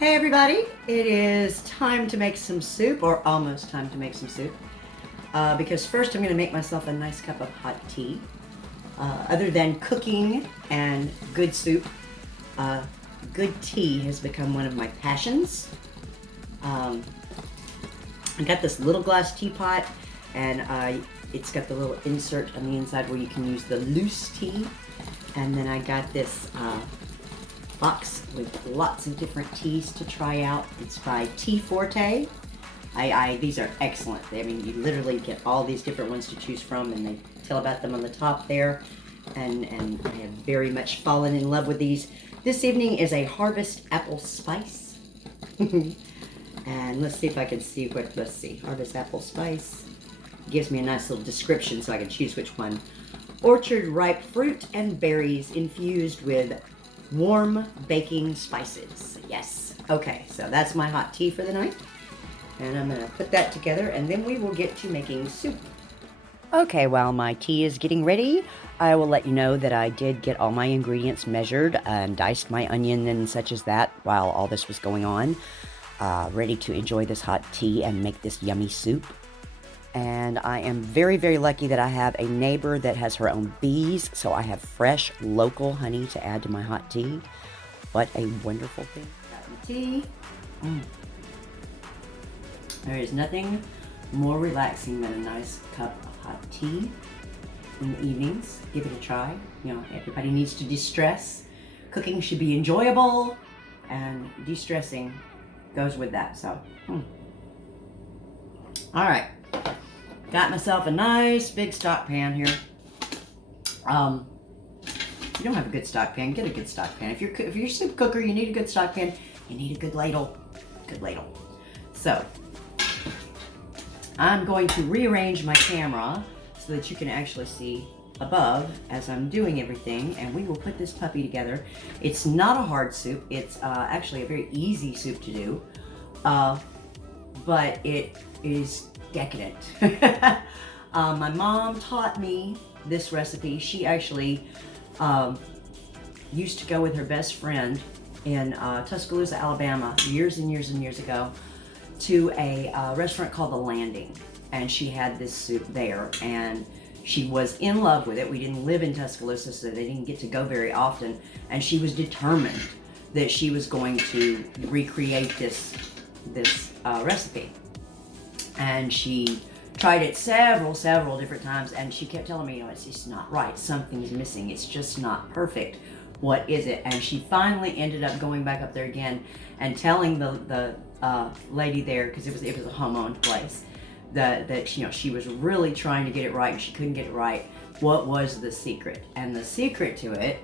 Hey everybody, it is time to make some soup, or almost time to make some soup, because first I'm going to make myself a nice cup of hot tea. Other than cooking and good soup, good tea has become one of my passions. I got this little glass teapot, and it's got the little insert on the inside where you can use the loose tea, and then I got this box with lots of different teas to try out. It's by Tea Forte. These are excellent. I mean, you literally get all these different ones to choose from, and they tell about them on the top there. And I have very much fallen in love with these. This evening is a Harvest Apple Spice. And let's see if I can see what, let's see, Harvest Apple Spice. Gives me a nice little description so I can choose which one. Orchard ripe fruit and berries infused with warm baking spices. Yes. Okay, so that's my hot tea for the night. And I'm going to put that together, and then we will get to making soup. Okay, while my tea is getting ready, I will let you know that I did get all my ingredients measured and diced my onion and such as that while all this was going on. Ready to enjoy this hot tea and make this yummy soup. And I am very, very lucky that I have a neighbor that has her own bees, so I have fresh, local honey to add to my hot tea. What a wonderful thing. Got my tea. There is nothing more relaxing than a nice cup of hot tea in the evenings. Give it a try. You know, everybody needs to de-stress. Cooking should be enjoyable, and de-stressing goes with that, so. All right. Got myself a nice big stock pan here. If you don't have a good stock pan, get a good stock pan. If you're a soup cooker, you need a good stock pan. You need a good ladle. Good ladle. So I'm going to rearrange my camera so that you can actually see above as I'm doing everything, and we will put this puppy together. It's not a hard soup. It's actually a very easy soup to do, but it is decadent. My mom taught me this recipe. She actually used to go with her best friend in Tuscaloosa, Alabama, years and years and years ago, to a restaurant called The Landing, and she had this soup there, and she was in love with it. We didn't live in Tuscaloosa, so they didn't get to go very often, and she was determined that she was going to recreate this recipe. And she tried it several different times, and she kept telling me, you know, it's just not right. Something's missing. It's just not perfect. What is it? And she finally ended up going back up there again and telling the lady there, because it was a home-owned place, that you know, she was really trying to get it right and she couldn't get it right. What was the secret? And the secret to it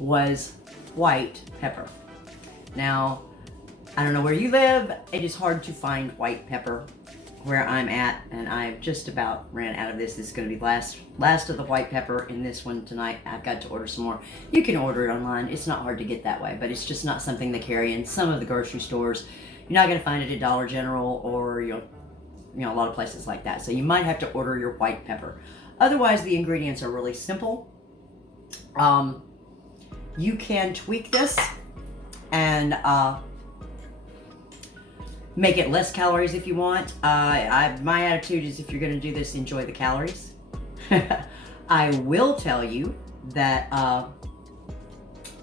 was white pepper. Now, I don't know where you live. It is hard to find white pepper where I'm at, and I've just about ran out of this. This is going to be last of the white pepper in this one tonight. I've got to order some more. You can order it online. It's not hard to get that way, but it's just not something they carry in some of the grocery stores. You're not going to find it at Dollar General or you know a lot of places like that. So you might have to order your white pepper. Otherwise, the ingredients are really simple. You can tweak this and make it less calories if you want. My attitude is, if you're going to do this, enjoy the calories. I will tell you that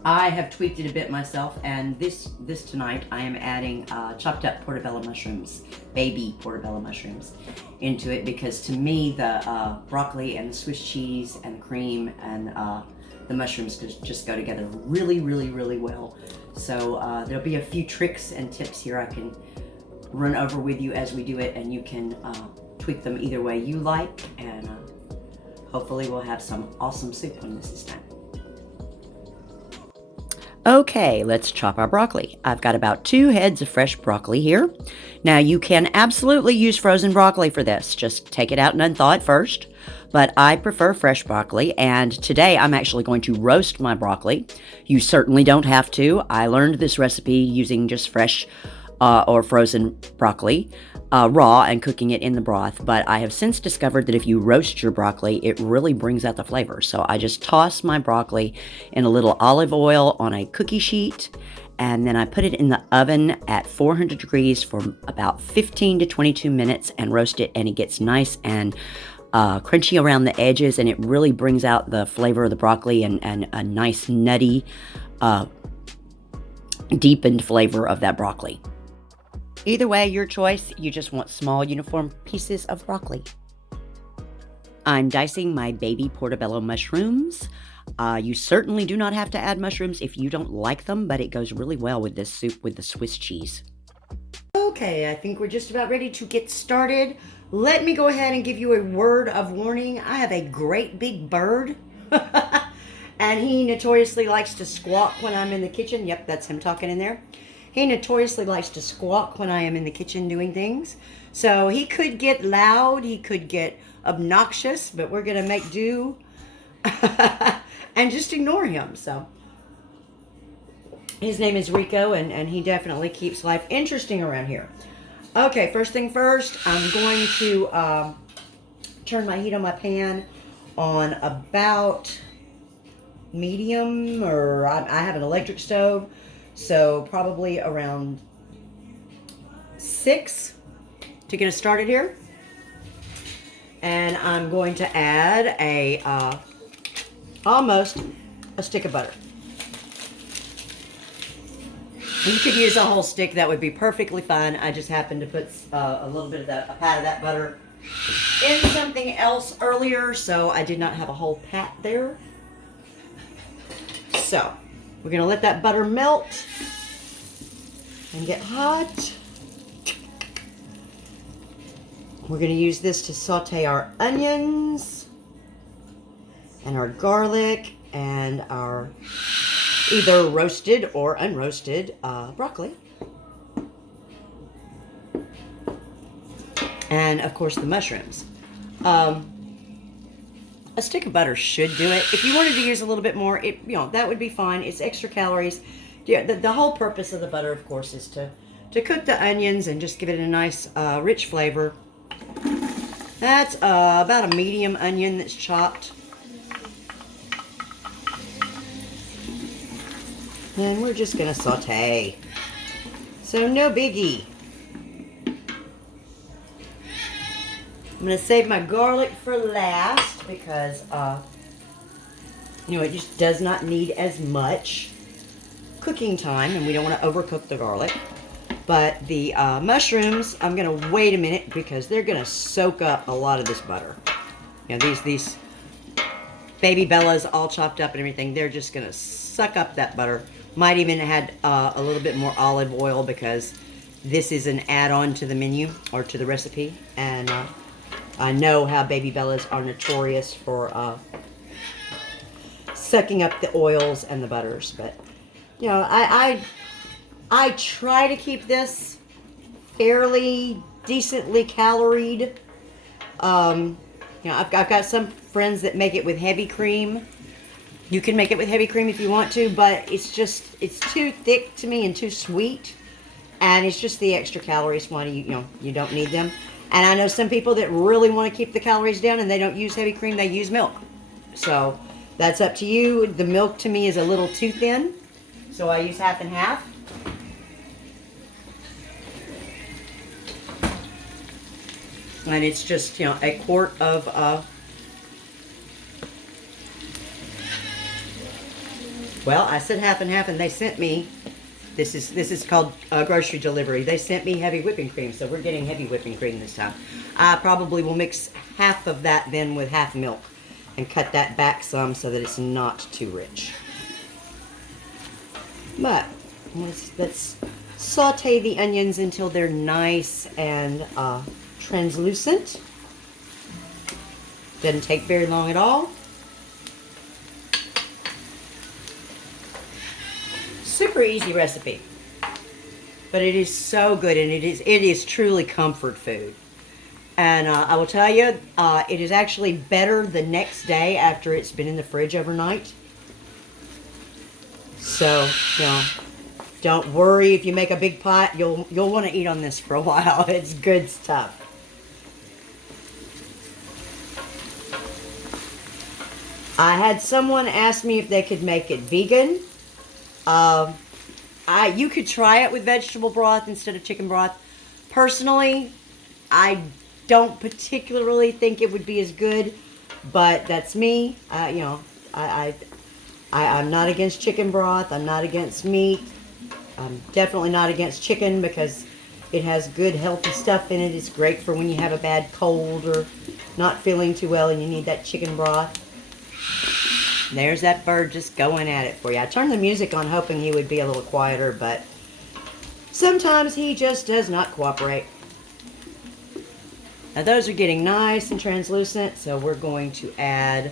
I have tweaked it a bit myself, and this tonight I am adding chopped up portobello mushrooms, baby portobello mushrooms, into it, because to me the broccoli and the Swiss cheese and cream and the mushrooms just go together really well. So there'll be a few tricks and tips here I can run over with you as we do it, and you can tweak them either way you like, and hopefully we'll have some awesome soup when this is done. Okay, let's chop our broccoli. I've got about 2 heads of fresh broccoli here. Now, you can absolutely use frozen broccoli for this. Just take it out and unthaw it first. But I prefer fresh broccoli, and today I'm actually going to roast my broccoli. You certainly don't have to. I learned this recipe using just fresh or frozen broccoli raw and cooking it in the broth, but I have since discovered that if you roast your broccoli, it really brings out the flavor. So I just toss my broccoli in a little olive oil on a cookie sheet, and then I put it in the oven at 400 degrees for about 15 to 22 minutes and roast it, and it gets nice and crunchy around the edges, and it really brings out the flavor of the broccoli and a nice nutty, deepened flavor of that broccoli. Either way, your choice. You just want small, uniform pieces of broccoli. I'm dicing my baby portobello mushrooms. You certainly do not have to add mushrooms if you don't like them, but it goes really well with this soup with the Swiss cheese. Okay, I think we're just about ready to get started. Let me go ahead and give you a word of warning. I have a great big bird, and he notoriously likes to squawk when I'm in the kitchen. Yep, that's him talking in there. He notoriously likes to squawk when I am in the kitchen doing things. So he could get loud, he could get obnoxious, but we're going to make do and just ignore him. So his name is Rico, and he definitely keeps life interesting around here. Okay, first thing first, I'm going to turn my heat on my pan on about medium, or I have an electric stove, so probably around 6 to get us started here. And I'm going to add almost a stick of butter. You could use a whole stick, that would be perfectly fine. I just happened to put a little bit of a pat of that butter in something else earlier, so I did not have a whole pat there. So we're going to let that butter melt and get hot. We're going to use this to saute our onions and our garlic and our either roasted or unroasted broccoli. And of course the mushrooms. A stick of butter should do it. If you wanted to use a little bit more, that would be fine. It's extra calories. Yeah, the whole purpose of the butter, of course, is to cook the onions and just give it a nice rich flavor. That's about a medium onion that's chopped. And we're just going to saute. So no biggie. I'm going to save my garlic for last because, it just does not need as much cooking time, and we don't want to overcook the garlic. But the mushrooms, I'm going to wait a minute because they're going to soak up a lot of this butter. These baby bellas all chopped up and everything, they're just going to suck up that butter. Might even add a little bit more olive oil because this is an add-on to the menu or to the recipe. And I know how baby bellas are notorious for sucking up the oils and the butters. But, I try to keep this fairly decently caloried. I've got some friends that make it with heavy cream. You can make it with heavy cream if you want to, but it's too thick to me and too sweet. And it's just the extra calories one, you don't need them. And I know some people that really want to keep the calories down and they don't use heavy cream, they use milk. So that's up to you. The milk to me is a little too thin, so I use half and half. And it's just, a quart of well, I said half and half, and they sent me, this is called grocery delivery. They sent me heavy whipping cream, so we're getting heavy whipping cream this time. I probably will mix half of that then with half milk and cut that back some so that it's not too rich. But let's saute the onions until they're nice and translucent. Doesn't take very long at all. Super easy recipe, but it is so good, and it is truly comfort food. And I will tell you, it is actually better the next day after it's been in the fridge overnight. So, don't worry if you make a big pot. You'll want to eat on this for a while. It's good stuff. I had someone ask me if they could make it vegan. You could try it with vegetable broth instead of chicken broth. Personally, I don't particularly think it would be as good, but that's me. I'm not against chicken broth. I'm not against meat. I'm definitely not against chicken because it has good healthy stuff in it. It's great for when you have a bad cold or not feeling too well and you need that chicken broth. There's that bird just going at it for you. I turned the music on hoping he would be a little quieter, but sometimes he just does not cooperate. Now those are getting nice and translucent, so we're going to add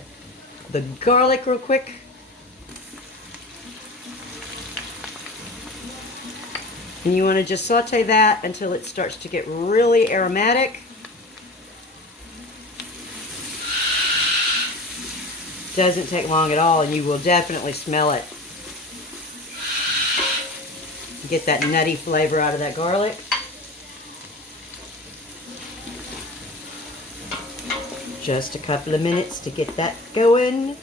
the garlic real quick. And you want to just saute that until it starts to get really aromatic. Doesn't take long at all, and you will definitely smell it. Get that nutty flavor out of that garlic. Just a couple of minutes to get that going.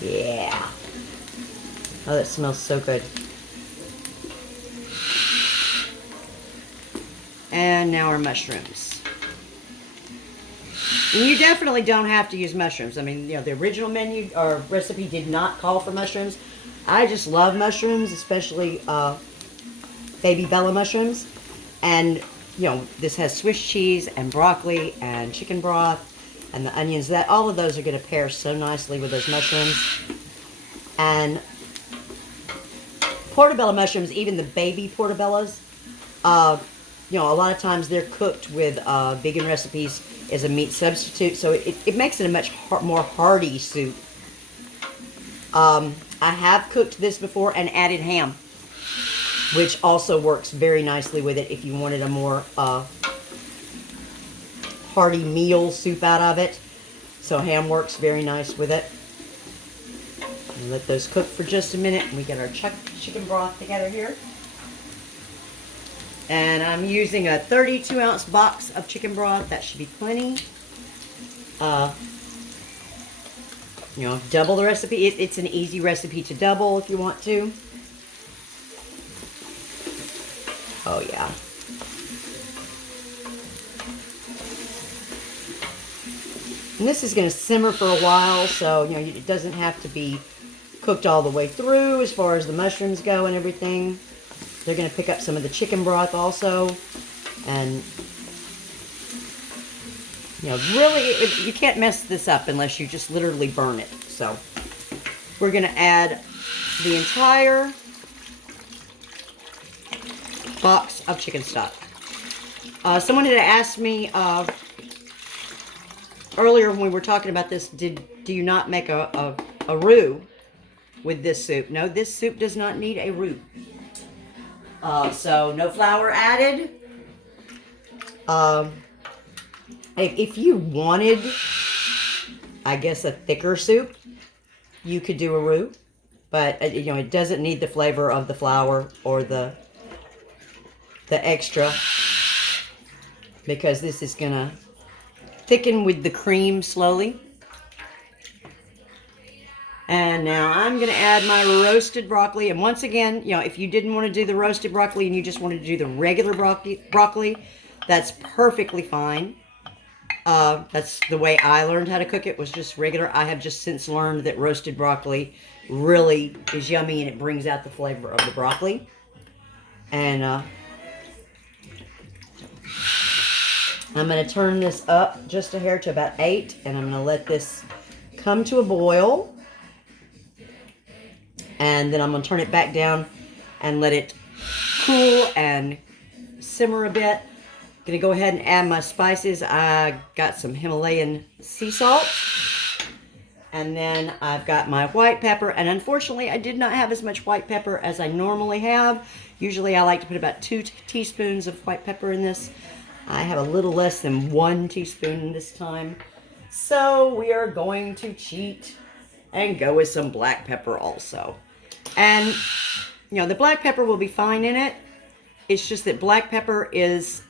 Yeah. Oh, that smells so good. And now our mushrooms. And you definitely don't have to use mushrooms. I mean, the original menu or recipe did not call for mushrooms. I just love mushrooms, especially baby Bella mushrooms. And, this has Swiss cheese and broccoli and chicken broth and the onions. All of those are going to pair so nicely with those mushrooms. And portobello mushrooms, even the baby portobellos, a lot of times they're cooked with vegan recipes as a meat substitute, so it makes it a much more hearty soup. I have cooked this before and added ham, which also works very nicely with it if you wanted a more hearty meal soup out of it. So ham works very nice with it. And let those cook for just a minute, and we get our chicken broth together here. And I'm using a 32-ounce box of chicken broth. That should be plenty. Double the recipe. It's an easy recipe to double if you want to. Oh, yeah. And this is going to simmer for a while, so, it doesn't have to be cooked all the way through as far as the mushrooms go and everything. They're going to pick up some of the chicken broth also. And, really, you can't mess this up unless you just literally burn it. So, we're going to add the entire box of chicken stock. Someone had asked me earlier when we were talking about this, do you not make a roux with this soup? No, this soup does not need a roux. So no flour added. If you wanted, I guess, a thicker soup, you could do a roux. But, it doesn't need the flavor of the flour or the extra, because this is going to thicken with the cream slowly. And now I'm going to add my roasted broccoli. And once again, if you didn't want to do the roasted broccoli and you just wanted to do the regular broccoli, that's perfectly fine. That's the way I learned how to cook it, was just regular. I have just since learned that roasted broccoli really is yummy and it brings out the flavor of the broccoli. And I'm going to turn this up just a hair to about 8, and I'm going to let this come to a boil. And then I'm going to turn it back down and let it cool and simmer a bit. I'm going to go ahead and add my spices. I got some Himalayan sea salt. And then I've got my white pepper. And unfortunately, I did not have as much white pepper as I normally have. Usually I like to put about 2 teaspoons of white pepper in this. I have a little less than 1 teaspoon this time. So we are going to cheat and go with some black pepper also. And, the black pepper will be fine in it. It's just that black pepper is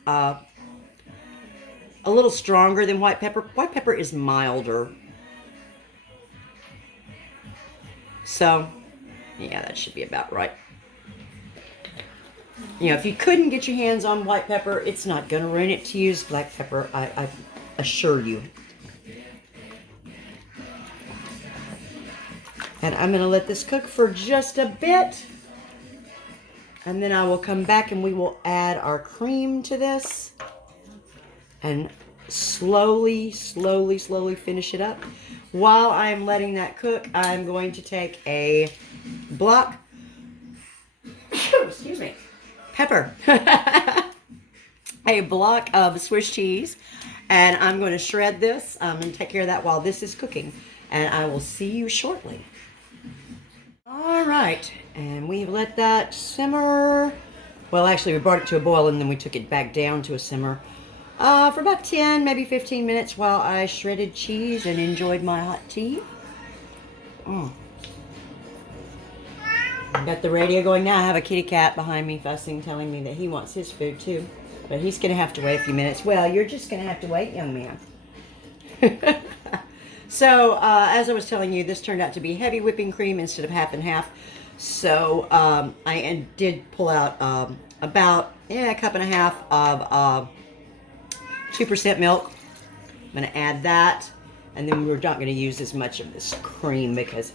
a little stronger than white pepper. White pepper is milder. So, yeah, that should be about right. You know, if you couldn't get your hands on white pepper, it's not going to ruin it to use black pepper, I assure you. And I'm going to let this cook for just a bit. And then I will come back and we will add our cream to this. And slowly finish it up. While I'm letting that cook, I'm going to take a block, excuse me, pepper, a block of Swiss cheese, and I'm going to shred this and take care of that while this is cooking. And I will see you shortly. All right, and we've let that simmer. Well, actually, we brought it to a boil and then we took it back down to a simmer for about 10, maybe 15 minutes while I shredded cheese and enjoyed my hot tea. Got the radio going now. I have a kitty cat behind me fussing, telling me that he wants his food too. But he's going to have to wait a few minutes. Well, you're just going to have to wait, young man. So, as I was telling you, this turned out to be heavy whipping cream instead of half and half. So, I did pull out about a cup and a half of 2% milk. I'm going to add that. And then we're not going to use as much of this cream because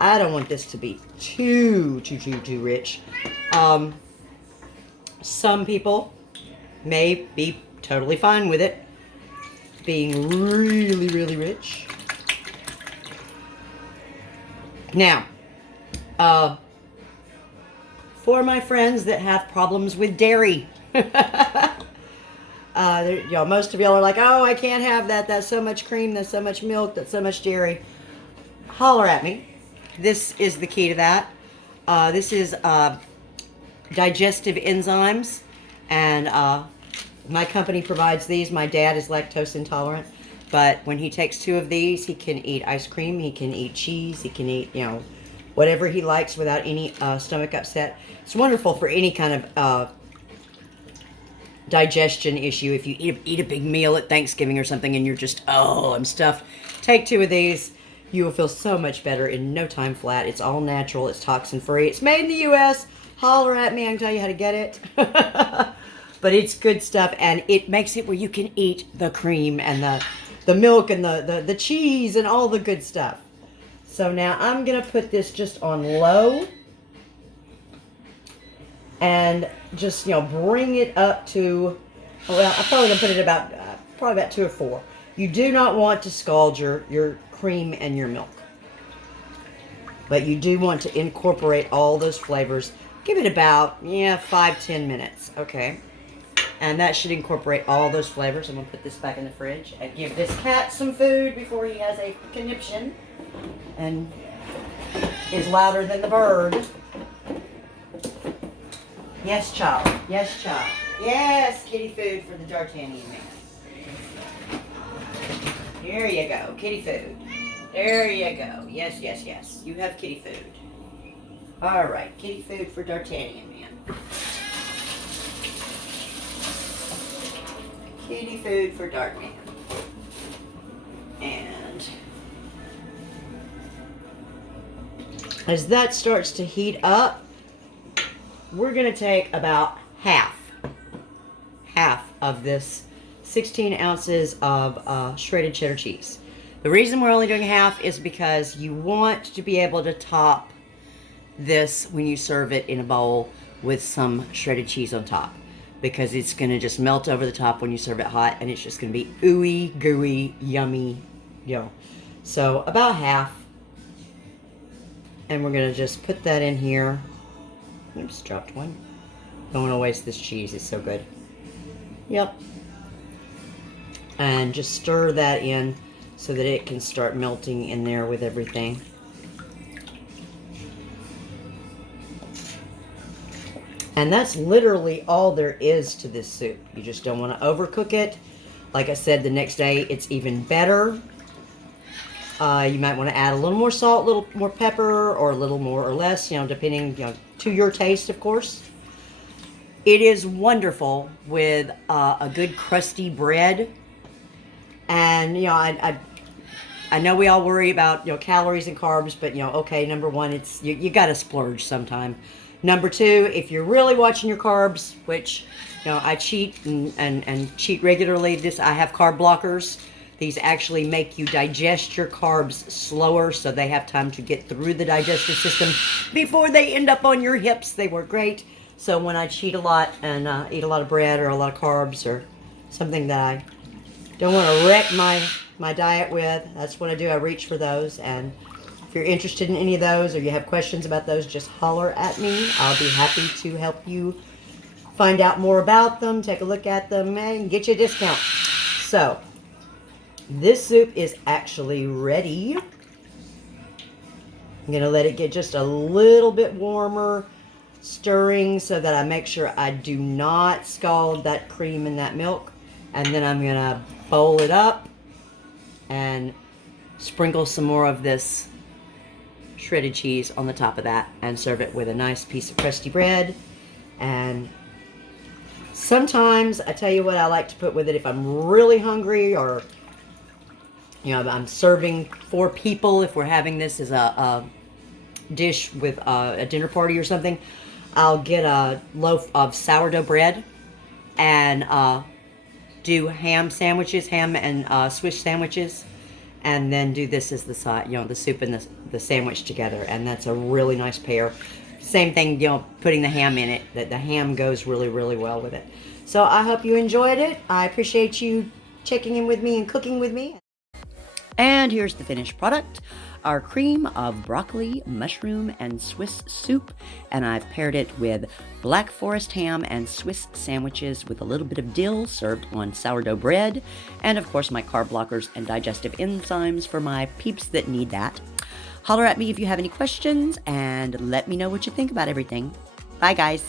I don't want this to be too rich. Some people may be totally fine with it being really rich. Now, for my friends that have problems with dairy, most of y'all are like, oh, I can't have that. That's so much cream. That's so much milk. That's so much dairy. Holler at me. This is the key to that. This is Digestive Enzymes, and my company provides these. My dad is lactose intolerant, but when he takes 2 of these, he can eat ice cream, he can eat cheese, he can eat, whatever he likes without any stomach upset. It's wonderful for any kind of digestion issue. If you eat a big meal at Thanksgiving or something and you're just, oh, I'm stuffed, take 2 of these. You will feel so much better in no time flat. It's all natural. It's toxin-free. It's made in the U.S. Holler at me. I can tell you how to get it. But it's good stuff, and it makes it where you can eat the cream and the milk and the cheese and all the good stuff. So now I'm going to put this just on low and just, bring it up to, well, I'm probably going to put it about, probably about 2 or 4. You do not want to scald your cream and your milk. But you do want to incorporate all those flavors. Give it about, 5-10 minutes, okay? And that should incorporate all those flavors. I'm going to put this back in the fridge and give this cat some food before he has a conniption and is louder than the bird. Yes, child. Yes, child. Yes, kitty food for the D'Artagnan man. There you go, kitty food. There you go. Yes. You have kitty food. All right, kitty food for D'Artagnan man. Kitty food for D'Artagnan. And as that starts to heat up, we're going to take about half of this 16 ounces of shredded cheddar cheese. The reason we're only doing half is because you want to be able to top this when you serve it in a bowl with some shredded cheese on top, because it's going to just melt over the top when you serve it hot, and it's just going to be ooey, gooey, yummy, So about half, and we're going to just put that in here. Oops, dropped one. Don't want to waste this cheese, it's so good. Yep. And just stir that in so that it can start melting in there with everything. And that's literally all there is to this soup. You just don't want to overcook it. Like I said, the next day it's even better. You might want to add a little more salt, a little more pepper, or a little more or less, depending to your taste, of course. It is wonderful with a good crusty bread And, you know, I know we all worry about, you know, calories and carbs, but, you know, okay, number one, it's you got to splurge sometime. Number two, if you're really watching your carbs, which, you know, I cheat and cheat regularly. I have carb blockers. These actually make you digest your carbs slower, so they have time to get through the digestive system before they end up on your hips. They work great. So when I cheat a lot and eat a lot of bread or a lot of carbs or something that I don't want to wreck my diet with, that's what I do. I reach for those. And if you're interested in any of those or you have questions about those, just holler at me. I'll be happy to help you find out more about them, take a look at them, and get you a discount. So, this soup is actually ready. I'm going to let it get just a little bit warmer, stirring so that I make sure I do not scald that cream in that milk. And then I'm going to bowl it up and sprinkle some more of this shredded cheese on the top of that and serve it with a nice piece of crusty bread. And sometimes, I tell you what I like to put with it if I'm really hungry, or, you know, I'm serving 4 people, if we're having this as a dish with a dinner party or something, I'll get a loaf of sourdough bread and do ham sandwiches, ham and Swiss sandwiches, and then do this as the side, you know, the soup and the sandwich together, and that's a really nice pair. Same thing, you know, putting the ham in it, that the ham goes really, really well with it. So I hope you enjoyed it. I appreciate you checking in with me and cooking with me. And here's the finished product. Our cream of broccoli, mushroom, and Swiss soup. And I've paired it with Black Forest ham and Swiss sandwiches with a little bit of dill served on sourdough bread. And of course my carb blockers and digestive enzymes for my peeps that need that. Holler at me if you have any questions and let me know what you think about everything. Bye guys.